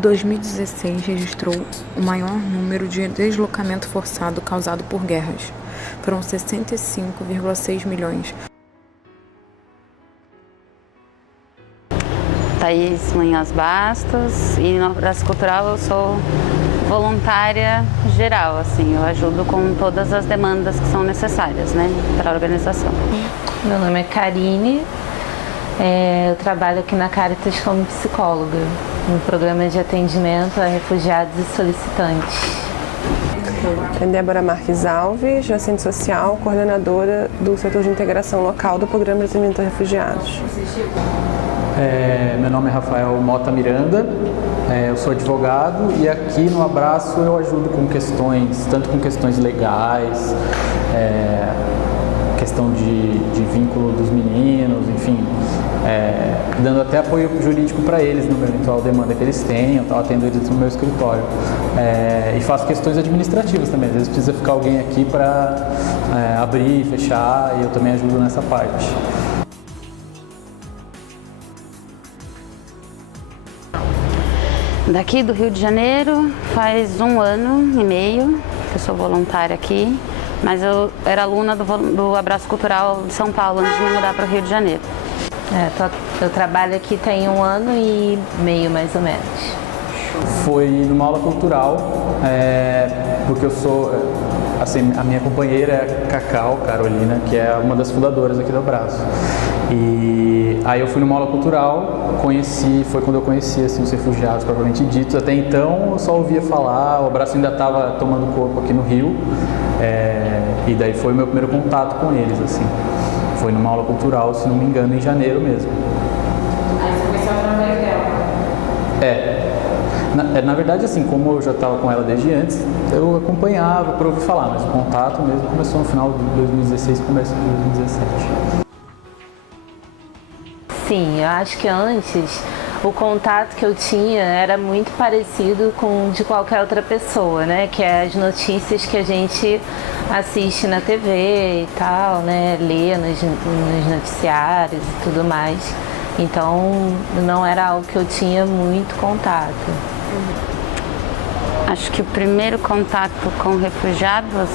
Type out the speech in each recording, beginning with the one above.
2016 registrou o maior número de deslocamento forçado causado por guerras. Foram 65,6 milhões. Thaís Munhoz Bastos, e no Abraço Cultural eu sou voluntária geral, assim, eu ajudo com todas as demandas que são necessárias, né, para a organização. Meu nome é Karine, eu trabalho aqui na Caritas como psicóloga, no programa de atendimento a refugiados e solicitantes. É Débora Marques Alves, assistente social, coordenadora do setor de integração local do Programa de Atendimento a Refugiados. Meu nome é Rafael Mota Miranda, eu sou advogado e aqui no Abraço eu ajudo com questões, tanto com questões legais, questão de vínculo dos meninos, enfim, dando até apoio jurídico para eles numa eventual demanda que eles tenham, eu atendo eles no meu escritório. E faço questões administrativas também, às vezes precisa ficar alguém aqui para abrir, fechar, e eu também ajudo nessa parte. Daqui do Rio de Janeiro faz 1 ano e meio que eu sou voluntária aqui, mas eu era aluna do Abraço Cultural de São Paulo antes de me mudar para o Rio de Janeiro. Eu trabalho aqui tem 1 ano e meio mais ou menos. Foi numa aula cultural, porque eu sou, assim, a minha companheira é a Cacau Carolina, que é uma das fundadoras aqui do Abraço. E aí eu fui numa aula cultural, foi quando eu conheci assim, os refugiados propriamente ditos. Até então eu só ouvia falar, o Abraço ainda estava tomando corpo aqui no Rio, e daí foi o meu primeiro contato com eles, assim. Foi numa aula cultural, se não me engano, em janeiro mesmo. Aí você conheceu através dela? Na verdade, assim, como eu já estava com ela desde antes, eu acompanhava para ouvir falar, mas o contato mesmo começou no final de 2016, começo de 2017. Sim, eu acho que antes o contato que eu tinha era muito parecido com o de qualquer outra pessoa, né? Que é as notícias que a gente assiste na TV e tal, né? Lê nos noticiários e tudo mais. Então, não era algo que eu tinha muito contato. Acho que o primeiro contato com refugiados,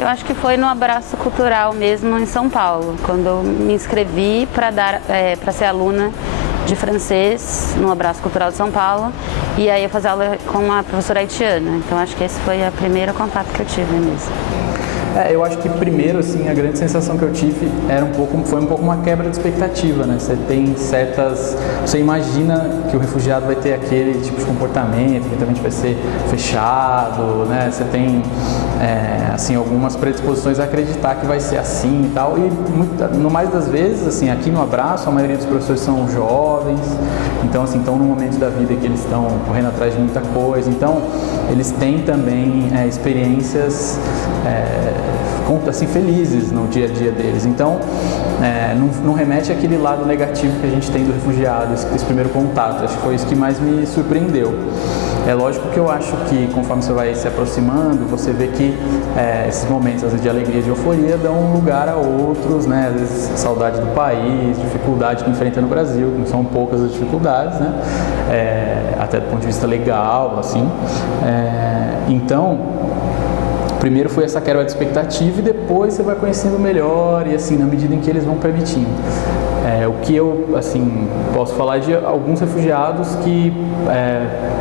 eu acho que foi no Abraço Cultural mesmo em São Paulo, quando eu me inscrevi para ser aluna de francês no Abraço Cultural de São Paulo, e aí eu fazia aula com a professora haitiana. Então acho que esse foi o primeiro contato que eu tive mesmo. Eu acho que primeiro, assim, a grande sensação que eu tive foi um pouco uma quebra de expectativa, né? Você imagina que o refugiado vai ter aquele tipo de comportamento, que também vai ser fechado, né? Você tem, assim, algumas predisposições a acreditar que vai ser assim e tal, e no mais das vezes, assim, aqui no Abraço, a maioria dos professores são jovens, então, assim, estão num momento da vida que eles estão correndo atrás de muita coisa, então, eles têm também experiências assim, felizes no dia a dia deles. Então, não remete àquele lado negativo que a gente tem do refugiado, esse primeiro contato. Acho que foi isso que mais me surpreendeu. É lógico que eu acho que, conforme você vai se aproximando, você vê que esses momentos, às vezes, de alegria, de euforia, dão lugar a outros, né? Às vezes, saudade do país, dificuldade que enfrenta no Brasil, que não são poucas as dificuldades, né? Até do ponto de vista legal, assim. Então, primeiro foi essa quebra de expectativa e depois você vai conhecendo melhor e, assim, na medida em que eles vão permitindo. O que eu, assim, posso falar de alguns refugiados que,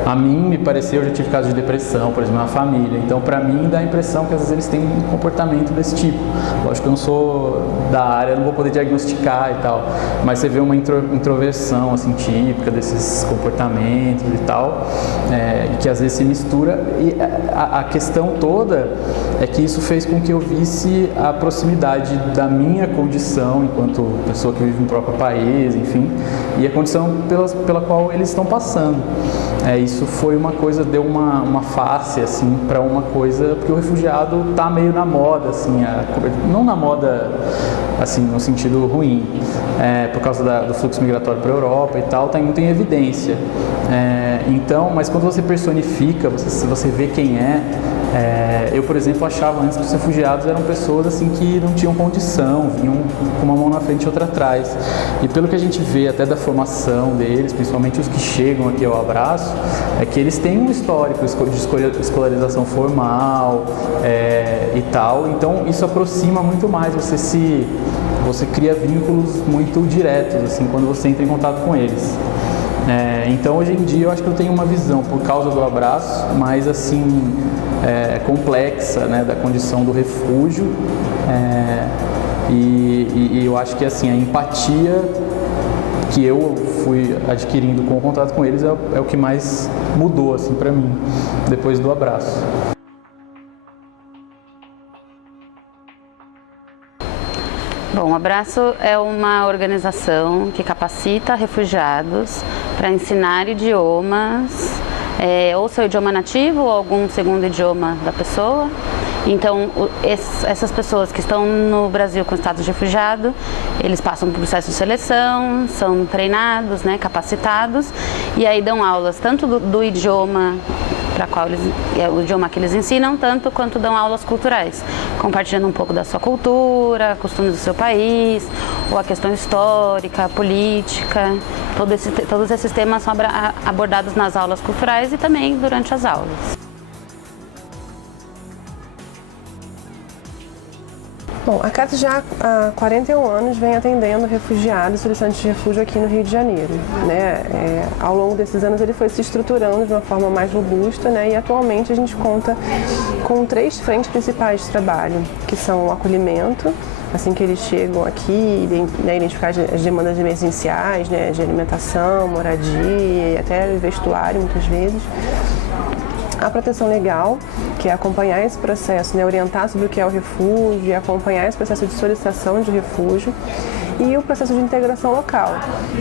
a mim, me pareceu, eu já tive casos de depressão, por exemplo, na família. Então, para mim, dá a impressão que, às vezes, eles têm um comportamento desse tipo. Lógico que eu não sou da área, não vou poder diagnosticar e tal, mas você vê uma introversão, assim, típica desses comportamentos e tal, que, às vezes, se mistura. E a questão toda é que isso fez com que eu visse a proximidade da minha condição enquanto pessoa que vive no próprio país, enfim, e a condição pela qual eles estão passando. Isso foi uma coisa, deu uma face, assim, para uma coisa, porque o refugiado está meio na moda, assim, não na moda, assim, no sentido ruim, por causa do fluxo migratório para a Europa e tal, está muito em evidência. Então, mas quando você personifica, você vê quem Eu, por exemplo, achava antes que os refugiados eram pessoas assim que não tinham condição, vinham com uma mão na frente e outra atrás. E pelo que a gente vê até da formação deles, principalmente os que chegam aqui ao Abraço, é que eles têm um histórico de escolarização formal e tal. Então isso aproxima muito mais, você cria vínculos muito diretos assim quando você entra em contato com eles. Então hoje em dia eu acho que eu tenho uma visão, por causa do Abraço, mais assim complexa, né, da condição do refúgio, e eu acho que assim a empatia que eu fui adquirindo com o contato com eles é o que mais mudou assim para mim depois do Abraço. Bom, o Abraço é uma organização que capacita refugiados para ensinar idiomas, ou seu idioma nativo ou algum segundo idioma da pessoa. Então, essas pessoas que estão no Brasil com status de refugiado, eles passam por processo de seleção, são treinados, né, capacitados, e aí dão aulas tanto do idioma o idioma que eles ensinam, tanto quanto dão aulas culturais, compartilhando um pouco da sua cultura, costumes do seu país, ou a questão histórica, política. Todos esses temas são abordados nas aulas culturais e também durante as aulas. Bom, a CAT já há 41 anos vem atendendo refugiados e solicitantes de refúgio aqui no Rio de Janeiro, né? Ao longo desses anos ele foi se estruturando de uma forma mais robusta, né? E atualmente a gente conta com 3 frentes principais de trabalho, que são o acolhimento, assim que eles chegam aqui, né, identificar as demandas emergenciais, né, de alimentação, moradia e até vestuário muitas vezes. A proteção legal, que é acompanhar esse processo, né, orientar sobre o que é o refúgio, acompanhar esse processo de solicitação de refúgio, e o processo de integração local,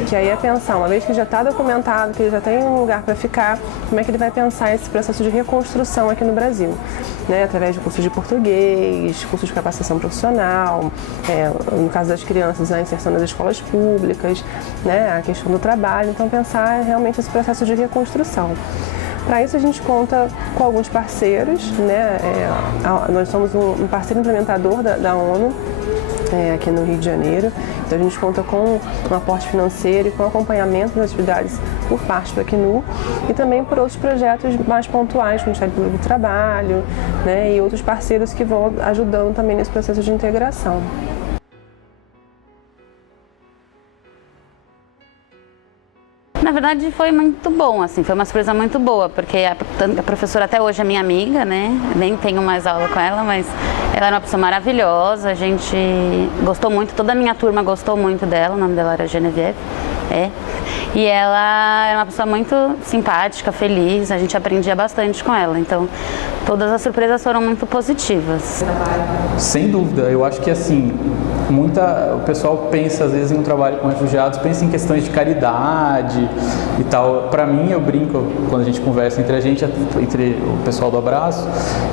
que aí é pensar, uma vez que já está documentado, que ele já tem um lugar para ficar, como é que ele vai pensar esse processo de reconstrução aqui no Brasil, né, através de cursos de português, cursos de capacitação profissional, no caso das crianças, a inserção nas escolas públicas, né, a questão do trabalho, então pensar realmente esse processo de reconstrução. Para isso a gente conta com alguns parceiros, né? Nós somos um parceiro implementador da ONU aqui no Rio de Janeiro, então a gente conta com um aporte financeiro e com acompanhamento das atividades por parte do Acnu e também por outros projetos mais pontuais, como o Ministério Público do Trabalho, né? E outros parceiros que vão ajudando também nesse processo de integração. Na verdade foi muito bom, assim, foi uma surpresa muito boa, porque a professora até hoje é minha amiga, né? Nem tenho mais aula com ela, mas ela era uma pessoa maravilhosa, a gente gostou muito, toda a minha turma gostou muito dela, o nome dela era Genevieve, e ela era uma pessoa muito simpática, feliz, a gente aprendia bastante com ela, então todas as surpresas foram muito positivas. Sem dúvida, eu acho que assim, o pessoal pensa às vezes em um trabalho com refugiados, pensa em questões de caridade e tal. Para mim, eu brinco quando a gente conversa entre o pessoal do Abraço,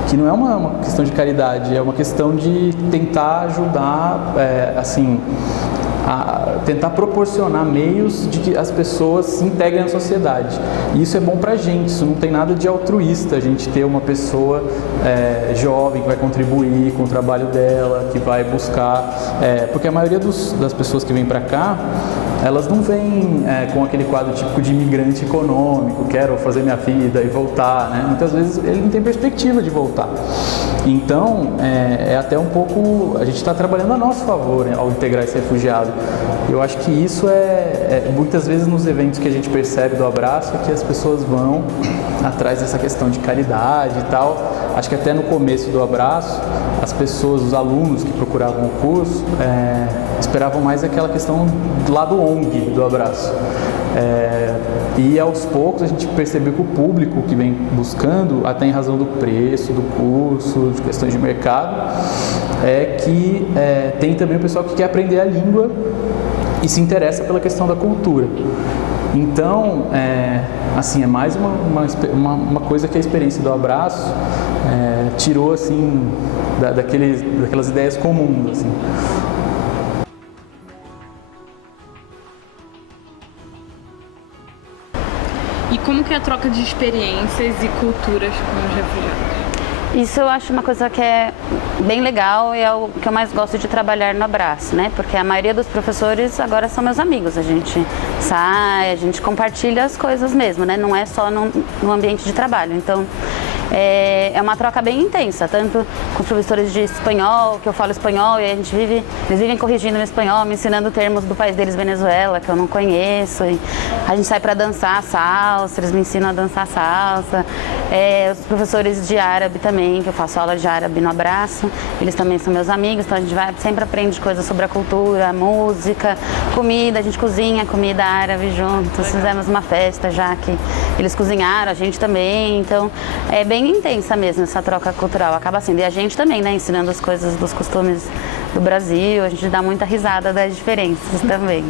que não é uma questão de caridade, é uma questão de tentar ajudar, a tentar proporcionar meios de que as pessoas se integrem na sociedade. E isso é bom pra gente, isso não tem nada de altruísta, a gente ter uma pessoa jovem que vai contribuir com o trabalho dela, que vai buscar... porque a maioria das pessoas que vêm para cá, elas não vêm com aquele quadro típico de imigrante econômico, quero fazer minha vida e voltar, né? Muitas vezes ele não tem perspectiva de voltar. Então, até um pouco, a gente está trabalhando a nosso favor, né, ao integrar esse refugiado. Eu acho que isso muitas vezes nos eventos que a gente percebe do Abraço, é que as pessoas vão atrás dessa questão de caridade e tal. Acho que até no começo do Abraço, as pessoas, os alunos que procuravam o curso, esperavam mais aquela questão do lado ONG do Abraço. E aos poucos a gente percebeu que o público que vem buscando, até em razão do preço, do curso, de questões de mercado, que tem também o pessoal que quer aprender a língua e se interessa pela questão da cultura. Então, é mais uma coisa que a experiência do Abraço tirou assim, daquelas ideias comuns. Assim. E como que é a troca de experiências e culturas com os refugiados? Isso eu acho uma coisa que é bem legal e é o que eu mais gosto de trabalhar no Abraço, né? Porque a maioria dos professores agora são meus amigos. A gente sai, a gente compartilha as coisas mesmo, né? Não é só no ambiente de trabalho. Então, é uma troca bem intensa, tanto com os professores de espanhol, que eu falo espanhol e eles vivem corrigindo no espanhol, me ensinando termos do país deles, Venezuela, que eu não conheço. E a gente sai para dançar salsa, eles me ensinam a dançar salsa. Os professores de árabe também, que eu faço aula de árabe no Abraço, eles também são meus amigos, então a gente sempre aprende coisas sobre a cultura, a música, comida, a gente cozinha comida árabe juntos, fizemos uma festa já que eles cozinharam, a gente também, então é bem intensa mesmo essa troca cultural, acaba sendo, e a gente também, né, ensinando as coisas dos costumes do Brasil, a gente dá muita risada das diferenças também.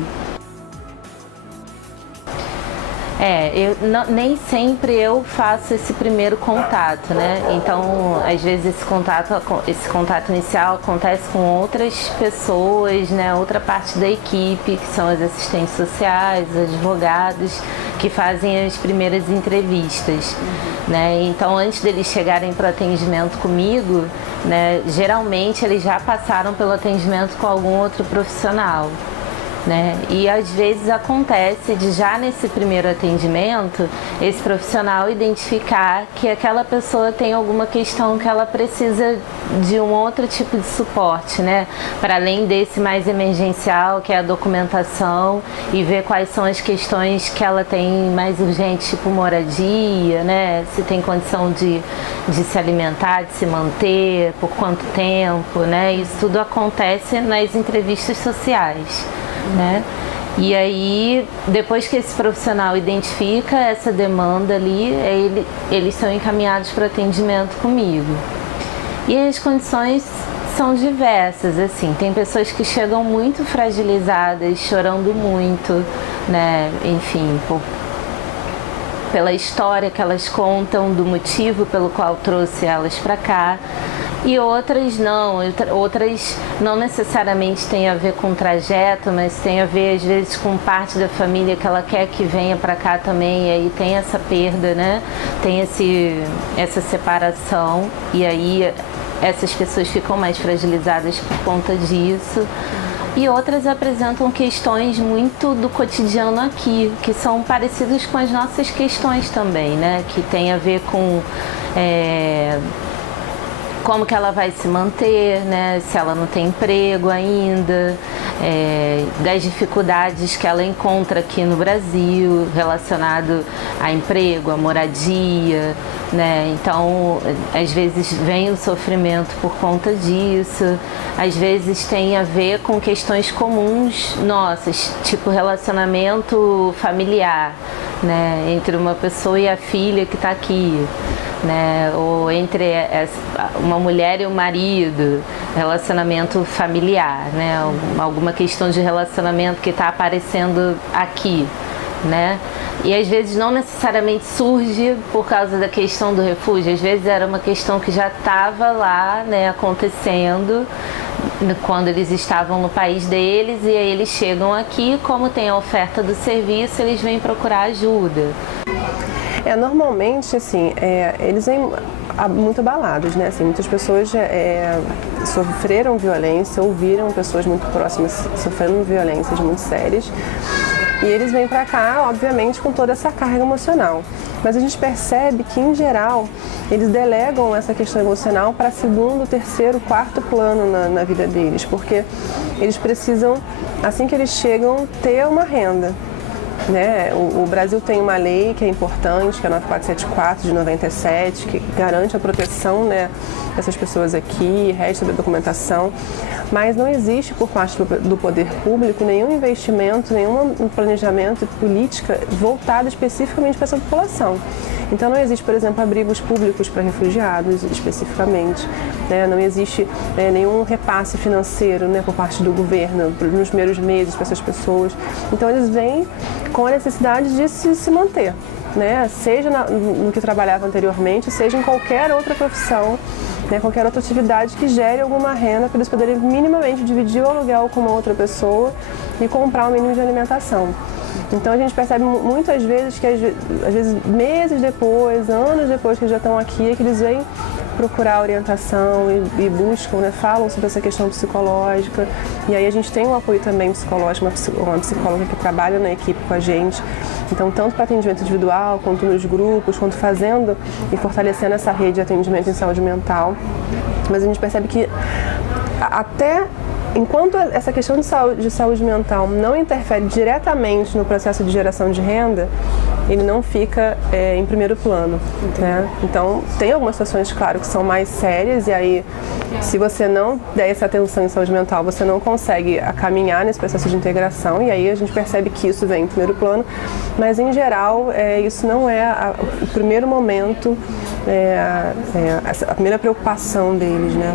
Nem sempre eu faço esse primeiro contato, né? Então, às vezes esse contato inicial acontece com outras pessoas, né? Outra parte da equipe, que são as assistentes sociais, os advogados, que fazem as primeiras entrevistas, né? Então, antes deles chegarem para o atendimento comigo, né? Geralmente eles já passaram pelo atendimento com algum outro profissional. Né? E às vezes acontece de já nesse primeiro atendimento esse profissional identificar que aquela pessoa tem alguma questão que ela precisa de um outro tipo de suporte, né? Para além desse mais emergencial, que é a documentação, e ver quais são as questões que ela tem mais urgentes, tipo moradia, né? Se tem condição de se alimentar, de se manter, por quanto tempo, né? Isso tudo acontece nas entrevistas sociais. Né? E aí, depois que esse profissional identifica essa demanda ali, eles são encaminhados para atendimento comigo. E as condições são diversas, assim, tem pessoas que chegam muito fragilizadas, chorando muito, né? Enfim, pela história que elas contam, do motivo pelo qual trouxe elas para cá. E outras não necessariamente tem a ver com o trajeto, mas tem a ver às vezes com parte da família que ela quer que venha para cá também, e aí tem essa perda, né? Tem essa separação, e aí essas pessoas ficam mais fragilizadas por conta disso. E outras apresentam questões muito do cotidiano aqui, que são parecidas com as nossas questões também, né? Que tem a ver com como que ela vai se manter, né? Se ela não tem emprego ainda, das dificuldades que ela encontra aqui no Brasil relacionado a emprego, a moradia, né? Então, às vezes vem o sofrimento por conta disso, às vezes tem a ver com questões comuns nossas, tipo relacionamento familiar, né? Entre uma pessoa e a filha que está aqui. Né? Ou entre uma mulher e o marido, relacionamento familiar, né? Alguma questão de relacionamento que está aparecendo aqui, né? E às vezes não necessariamente surge por causa da questão do refúgio, às vezes era uma questão que já estava lá, né, acontecendo quando eles estavam no país deles, e aí eles chegam aqui, como tem a oferta do serviço, eles vêm procurar ajuda. Normalmente, assim, eles vêm muito abalados, né? Assim, muitas pessoas sofreram violência, ouviram pessoas muito próximas sofrendo violências muito sérias. E eles vêm para cá, obviamente, com toda essa carga emocional. Mas a gente percebe que, em geral, eles delegam essa questão emocional para segundo, terceiro, quarto plano na vida deles. Porque eles precisam, assim que eles chegam, ter uma renda. Né? O Brasil tem uma lei que é importante, que é a 9474 de 97, que garante a proteção, né, dessas pessoas aqui, resta da documentação, mas não existe por parte do poder público nenhum investimento, nenhum planejamento e política voltada especificamente para essa população. Então não existe, por exemplo, abrigos públicos para refugiados especificamente, né? Não existe nenhum repasse financeiro, né, por parte do governo nos primeiros meses para essas pessoas. Então eles vêm com a necessidade de se manter, né? Seja no que trabalhava anteriormente, seja em qualquer outra profissão, né? Qualquer outra atividade que gere alguma renda para eles poderem minimamente dividir o aluguel com uma outra pessoa e comprar um mínimo de alimentação. Então a gente percebe muitas vezes que às vezes meses depois, anos depois que eles já estão aqui, é que eles vêm procurar orientação e buscam, né, falam sobre essa questão psicológica. E aí a gente tem um apoio também psicológico, uma psicóloga que trabalha na equipe com a gente. Então, tanto para atendimento individual, quanto nos grupos, quanto fazendo e fortalecendo essa rede de atendimento em saúde mental. Mas a gente percebe que até enquanto essa questão de saúde mental não interfere diretamente no processo de geração de renda, ele não fica em primeiro plano, né? Então, tem algumas situações, claro, que são mais sérias, e aí, se você não der essa atenção em saúde mental, você não consegue caminhar nesse processo de integração, e aí a gente percebe que isso vem em primeiro plano, mas, em geral, isso não é o primeiro momento, a primeira preocupação deles, né?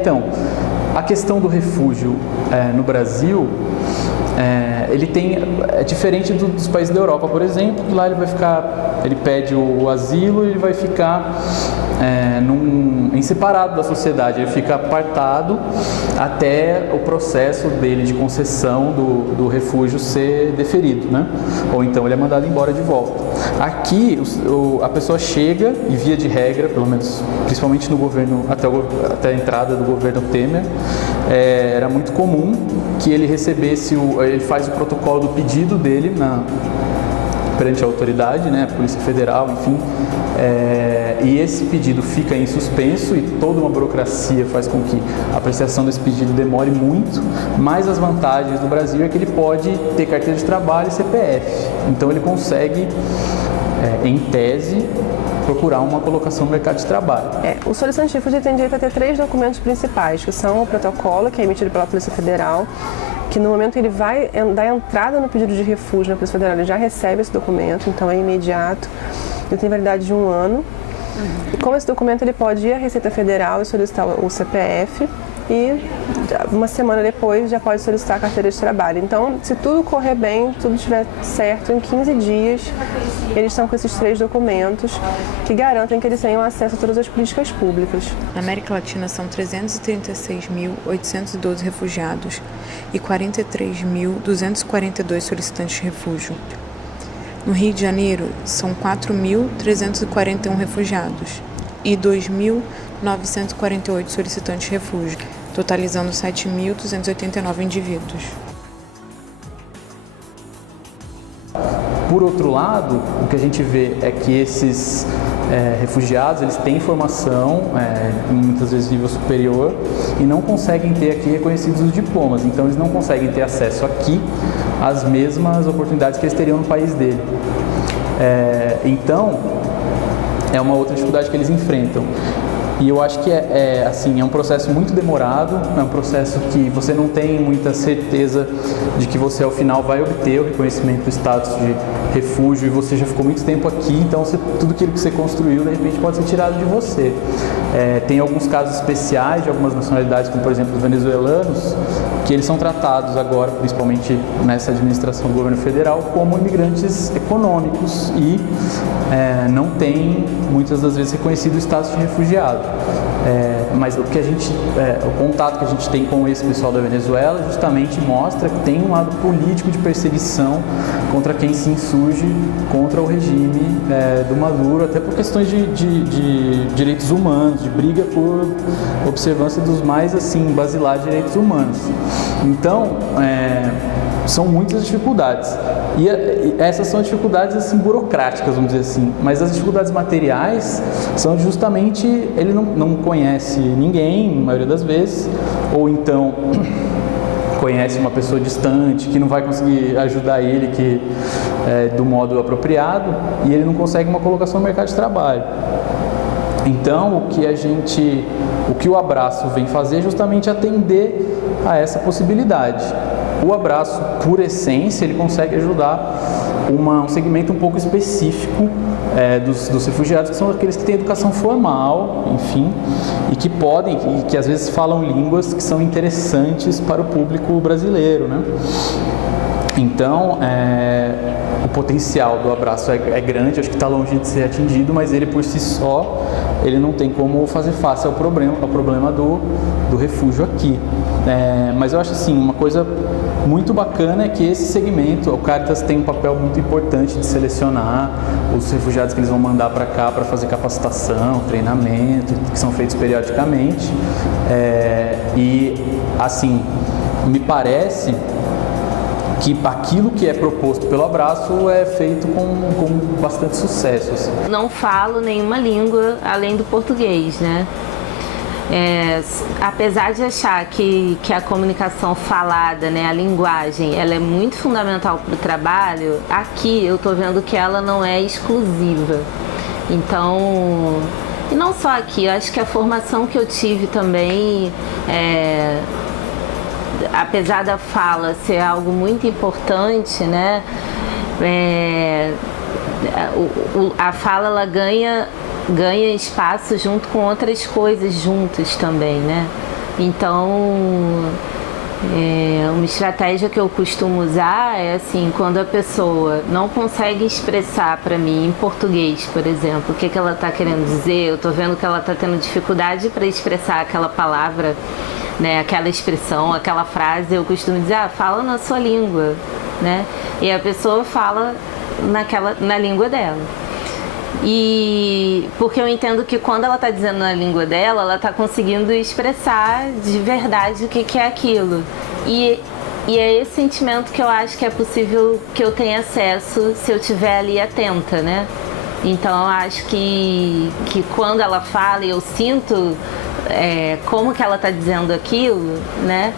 Então, a questão do refúgio no Brasil, é diferente dos países da Europa, por exemplo, que lá ele pede o asilo e ele vai ficar em separado da sociedade, ele fica apartado até o processo dele de concessão do refúgio ser deferido, né? Ou então ele é mandado embora de volta. Aqui a pessoa chega e, via de regra, pelo menos principalmente no governo, até a entrada do governo Temer, era muito comum que ele recebesse, ele faz o protocolo do pedido dele perante a autoridade, né, a Polícia Federal, enfim, e esse pedido fica em suspenso e toda uma burocracia faz com que a apreciação desse pedido demore muito, mas as vantagens do Brasil é que ele pode ter carteira de trabalho e CPF, então ele consegue, em tese, procurar uma colocação no mercado de trabalho. O solicitante de refúgio tem direito a ter 3 documentos principais, que são o protocolo, que é emitido pela Polícia Federal, que no momento ele vai dar entrada no pedido de refúgio na Polícia Federal, ele já recebe esse documento, então é imediato, ele tem validade de 1 ano. E com esse documento ele pode ir à Receita Federal e solicitar o CPF, e uma semana depois já pode solicitar a carteira de trabalho. Então, se tudo correr bem, tudo estiver certo, em 15 dias eles estão com esses 3 documentos que garantem que eles tenham acesso a todas as políticas públicas. Na América Latina são 336.812 refugiados e 43.242 solicitantes de refúgio. No Rio de Janeiro, são 4.341 refugiados e 2.948 solicitantes de refúgio, totalizando 7.289 indivíduos. Por outro lado, o que a gente vê é que esses refugiados, eles têm formação, muitas vezes nível superior, e não conseguem ter aqui reconhecidos os diplomas, então eles não conseguem ter acesso aqui às mesmas oportunidades que eles teriam no país dele. Então, é uma outra dificuldade que eles enfrentam. E eu acho que é um processo muito demorado, é um processo que você não tem muita certeza de que você ao final vai obter o reconhecimento do status de refúgio e você já ficou muito tempo aqui, então tudo aquilo que você construiu de repente pode ser tirado de você. Tem alguns casos especiais de algumas nacionalidades, como por exemplo os venezuelanos, que eles são tratados agora, principalmente nessa administração do governo federal, como imigrantes econômicos e não têm muitas das vezes reconhecido o status de refugiado. Mas o contato que a gente tem com esse pessoal da Venezuela justamente mostra que tem um lado político de perseguição contra quem se insurge contra o regime do Maduro, até por questões de direitos humanos, de briga por observância dos mais basilares direitos humanos. Então, são muitas dificuldades. E essas são dificuldades burocráticas, vamos dizer assim, mas as dificuldades materiais são justamente ele não conhece ninguém, na maioria das vezes, ou então conhece uma pessoa distante que não vai conseguir ajudar ele do modo apropriado e ele não consegue uma colocação no mercado de trabalho. Então, o que o Abraço vem fazer é justamente atender a essa possibilidade. O Abraço, por essência, ele consegue ajudar um segmento um pouco específico dos refugiados, que são aqueles que têm educação formal, enfim, e que às vezes falam línguas que são interessantes para o público brasileiro, né? Então, o potencial do Abraço é grande, acho que está longe de ser atingido, mas ele por si só, ele não tem como fazer face ao problema do refúgio aqui. Mas eu acho assim, uma coisa muito bacana é que esse segmento, o Caritas tem um papel muito importante de selecionar os refugiados que eles vão mandar para cá para fazer capacitação, treinamento, que são feitos periodicamente. E assim, me parece que aquilo que é proposto pelo Abraço é feito com bastante sucesso. Assim. Não falo nenhuma língua além do português, né? Apesar de achar que a comunicação falada, né, a linguagem, ela é muito fundamental para o trabalho, aqui eu estou vendo que ela não é exclusiva. Então, e não só aqui, eu acho que a formação que eu tive também, apesar da fala ser algo muito importante, né, a fala ela ganha espaço junto com outras coisas juntas também, né? Então, uma estratégia que eu costumo usar é assim, quando a pessoa não consegue expressar para mim em português, por exemplo, o que ela está querendo dizer, eu estou vendo que ela está tendo dificuldade para expressar aquela palavra, né? Aquela expressão, aquela frase, eu costumo dizer, fala na sua língua, né? E a pessoa fala na língua dela. E porque eu entendo que quando ela está dizendo na língua dela, ela está conseguindo expressar de verdade o que é aquilo. E é esse sentimento que eu acho que é possível que eu tenha acesso se eu estiver ali atenta, né? Então eu acho que quando ela fala e eu sinto como que ela está dizendo aquilo, né?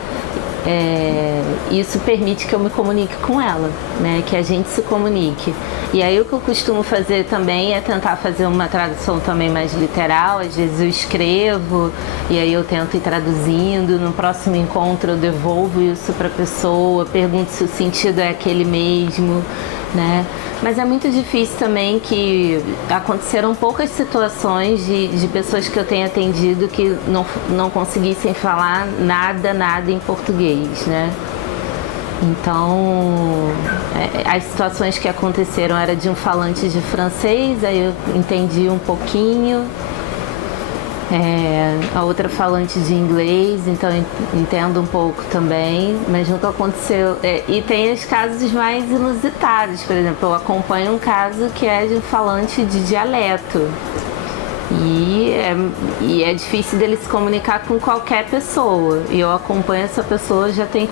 Isso permite que eu me comunique com ela, né? Que a gente se comunique. E aí o que eu costumo fazer também é tentar fazer uma tradução também mais literal. Às vezes eu escrevo e aí eu tento ir traduzindo. No próximo encontro eu devolvo isso para a pessoa, pergunto se o sentido é aquele mesmo, né? Mas é muito difícil também que aconteceram poucas situações de pessoas que eu tenho atendido que não conseguissem falar nada em português, né? Então, as situações que aconteceram era de um falante de francês, aí eu entendi um pouquinho. A outra falante de inglês, então entendo um pouco também, mas nunca aconteceu. E tem os casos mais inusitados, por exemplo, eu acompanho um caso que é de um falante de dialeto. E é difícil dele se comunicar com qualquer pessoa. E eu acompanho essa pessoa já tem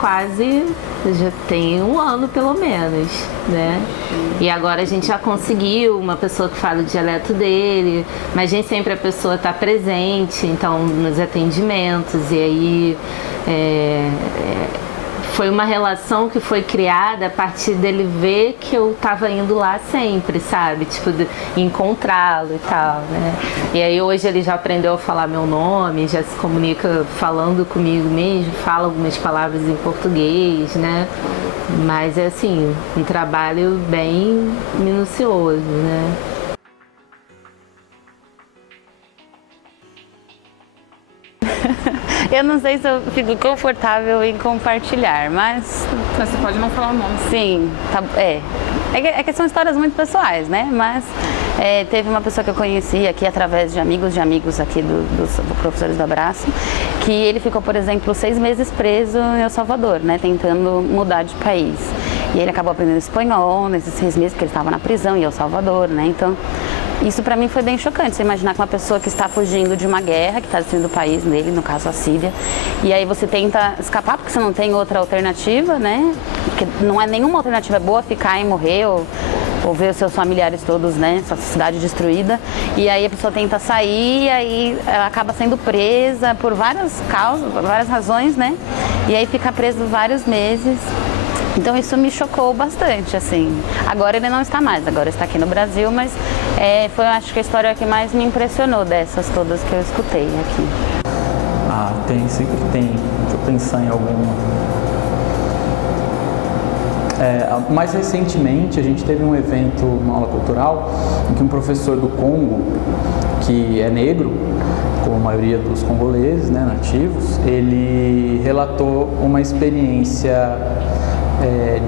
um ano pelo menos, né? E agora a gente já conseguiu uma pessoa que fala o dialeto dele, mas nem sempre a pessoa está presente, então nos atendimentos. E aí foi uma relação que foi criada a partir dele ver que eu tava indo lá sempre, sabe? Tipo, encontrá-lo e tal, né? E aí hoje ele já aprendeu a falar meu nome, já se comunica falando comigo mesmo, fala algumas palavras em português, né? Mas é assim, um trabalho bem minucioso, né? Eu não sei se eu fico confortável em compartilhar, mas Você pode não falar o nome. sim, é que são histórias muito pessoais, né? Mas teve uma pessoa que eu conheci aqui através de amigos aqui dos professores do Abraço, que ele ficou, por exemplo, 6 meses preso em El Salvador, né? Tentando mudar de país. E ele acabou aprendendo espanhol nesses 6 meses, porque ele estava na prisão em El Salvador, né? Então, isso para mim foi bem chocante, você imaginar que uma pessoa que está fugindo de uma guerra, que está destruindo o país dele, no caso a Síria, e aí você tenta escapar porque você não tem outra alternativa, né? Porque não é nenhuma alternativa boa ficar e morrer ou ver os seus familiares todos, né? Sua cidade destruída. E aí a pessoa tenta sair e aí ela acaba sendo presa por várias causas, por várias razões, né? E aí fica preso vários meses. Então isso me chocou bastante, assim. Agora ele não está mais, agora está aqui no Brasil, mas foi, acho que a história que mais me impressionou dessas todas que eu escutei aqui. Sempre tem. Deixa eu pensar em alguma. Mais recentemente, a gente teve um evento, uma aula cultural, em que um professor do Congo, que é negro, como a maioria dos congoleses, né, nativos, ele relatou uma experiência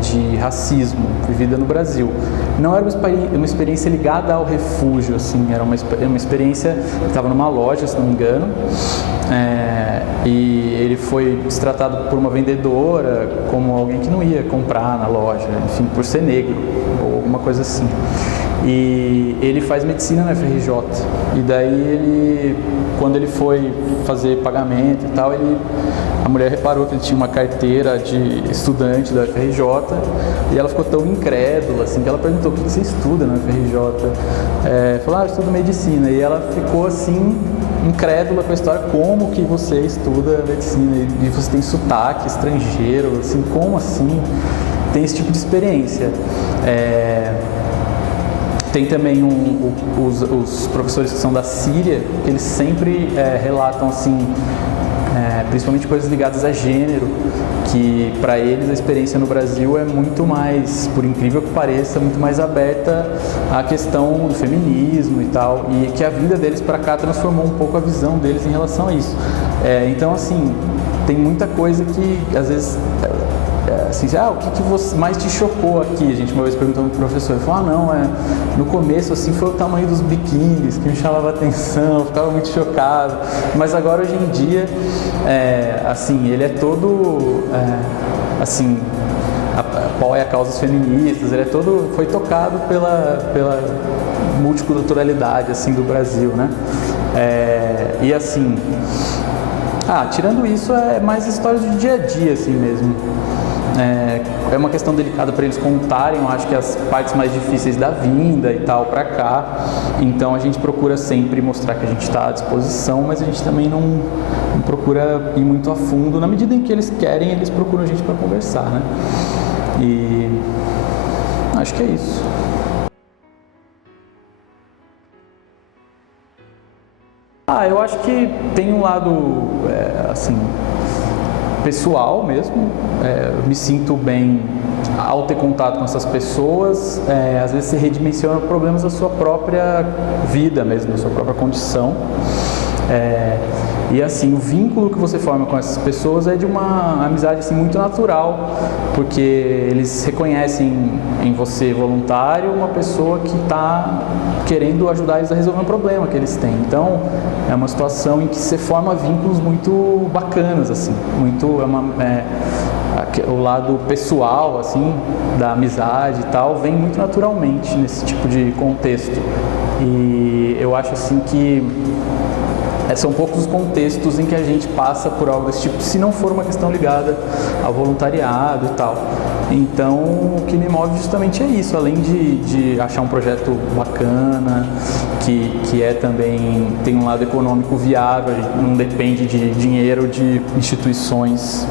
de racismo vivida no Brasil. Não era uma experiência ligada ao refúgio, assim, era uma experiência que estava numa loja, se não me engano, e ele foi tratado por uma vendedora como alguém que não ia comprar na loja, enfim, por ser negro ou alguma coisa assim. E ele faz medicina na FRJ. E daí quando ele foi fazer pagamento e tal, a mulher reparou que ele tinha uma carteira de estudante da FRJ e ela ficou tão incrédula, assim, que ela perguntou: o que você estuda na FRJ? Falou: eu estudo medicina. E ela ficou assim, incrédula com a história: como que você estuda medicina e você tem sotaque estrangeiro, assim, como assim? Tem esse tipo de experiência. Tem também os professores que são da Síria, que eles sempre relatam assim, principalmente coisas ligadas a gênero, que para eles a experiência no Brasil é muito mais, por incrível que pareça, muito mais aberta à questão do feminismo e tal, e que a vinda deles para cá transformou um pouco a visão deles em relação a isso. Então, assim, tem muita coisa que às vezes... assim, o que mais te chocou aqui? A gente uma vez perguntou pro professor, ele falou: no começo assim foi o tamanho dos biquínis que me chamava a atenção, eu ficava muito chocado, mas agora hoje em dia, assim, ele é todo, assim, apoia causas feministas, ele foi tocado pela multiculturalidade, assim, do Brasil, né? E assim, tirando isso, é mais histórias do dia a dia, assim mesmo. É uma questão delicada para eles contarem, eu acho que as partes mais difíceis da vinda e tal para cá. Então a gente procura sempre mostrar que a gente está à disposição, mas a gente também não procura ir muito a fundo. Na medida em que eles querem, eles procuram a gente para conversar, né? E acho que é isso. Eu acho que tem um lado, assim, pessoal mesmo. Me sinto bem ao ter contato com essas pessoas. Às vezes você redimensiona problemas da sua própria vida mesmo, da sua própria condição. E assim, o vínculo que você forma com essas pessoas é de uma amizade assim, muito natural, porque eles reconhecem em você, voluntário, uma pessoa que está querendo ajudar eles a resolver um problema que eles têm. Então, é uma situação em que você forma vínculos muito bacanas, assim, o lado pessoal, assim, da amizade e tal, vem muito naturalmente nesse tipo de contexto. E eu acho assim que são poucos os contextos em que a gente passa por algo desse tipo, se não for uma questão ligada ao voluntariado e tal. Então, o que me move justamente é isso, além de achar um projeto bacana, que também tem um lado econômico viável, a gente não depende de dinheiro de instituições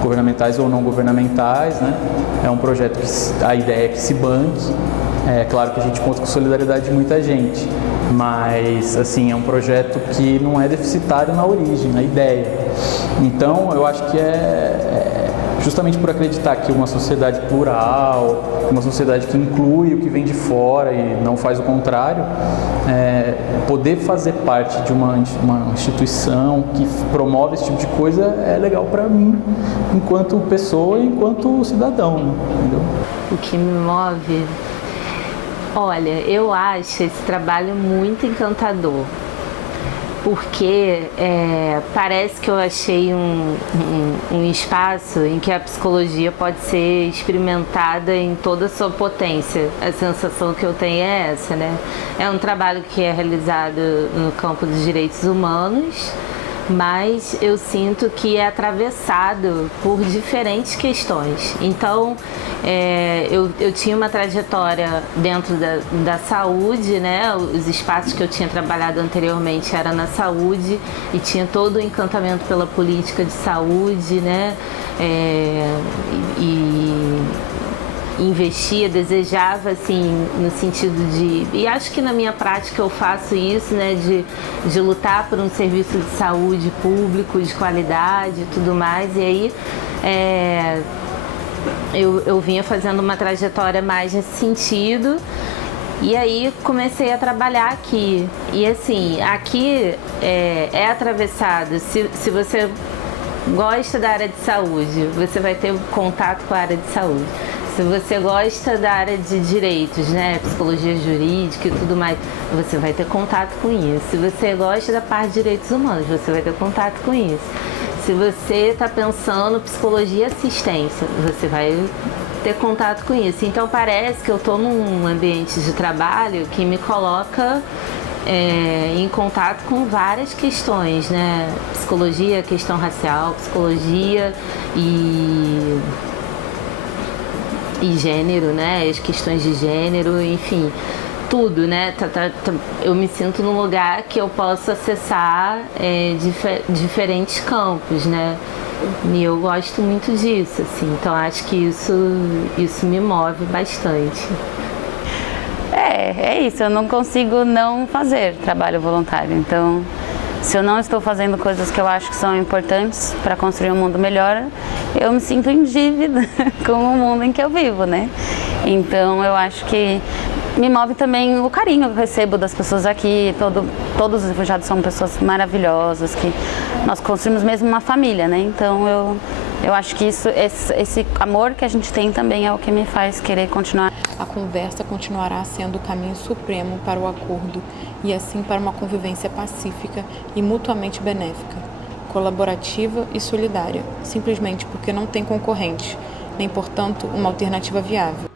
governamentais ou não governamentais, né? É um projeto que a ideia é que se banque. É claro que a gente conta com a solidariedade de muita gente, mas assim, é um projeto que não é deficitário na origem, na ideia. Então, eu acho que justamente por acreditar que uma sociedade plural, uma sociedade que inclui o que vem de fora e não faz o contrário, poder fazer parte de uma instituição que promove esse tipo de coisa é legal para mim, enquanto pessoa e enquanto cidadão, né? Entendeu? O que me move... Olha, eu acho esse trabalho muito encantador, porque parece que eu achei um espaço em que a psicologia pode ser experimentada em toda a sua potência. A sensação que eu tenho é essa, né? É um trabalho que é realizado no campo dos direitos humanos, mas eu sinto que é atravessado por diferentes questões. Então, eu tinha uma trajetória dentro da saúde, né? Os espaços que eu tinha trabalhado anteriormente eram na saúde e tinha todo o encantamento pela política de saúde, né? Investia, desejava, assim, no sentido de... E acho que na minha prática eu faço isso, né, de lutar por um serviço de saúde público, de qualidade e tudo mais. E aí eu vinha fazendo uma trajetória mais nesse sentido. E aí comecei a trabalhar aqui. E assim, aqui é atravessado. Se você gosta da área de saúde, você vai ter contato com a área de saúde. Se Se você gosta da área de direitos, né, psicologia jurídica e tudo mais, você vai ter contato com isso. Se você gosta da parte de direitos humanos, você vai ter contato com isso. Se você está pensando psicologia e assistência, você vai ter contato com isso. Então parece que eu estou num ambiente de trabalho que me coloca em contato com várias questões, né? Psicologia, questão racial, psicologia e gênero, né? As questões de gênero, enfim, tudo, né? Eu me sinto num lugar que eu posso acessar diferentes campos, né? E eu gosto muito disso, assim. Então acho que isso me move bastante. É isso, eu não consigo não fazer trabalho voluntário. Então, se eu não estou fazendo coisas que eu acho que são importantes para construir um mundo melhor, eu me sinto em dívida com o mundo em que eu vivo, né? Então, eu acho que me move também o carinho que eu recebo das pessoas aqui. Todos os refugiados são pessoas maravilhosas, que nós construímos mesmo uma família, né? Então, eu acho que esse amor que a gente tem também é o que me faz querer continuar. A conversa continuará sendo o caminho supremo para o acordo e assim para uma convivência pacífica e mutuamente benéfica, colaborativa e solidária, simplesmente porque não tem concorrente, nem, portanto, uma alternativa viável.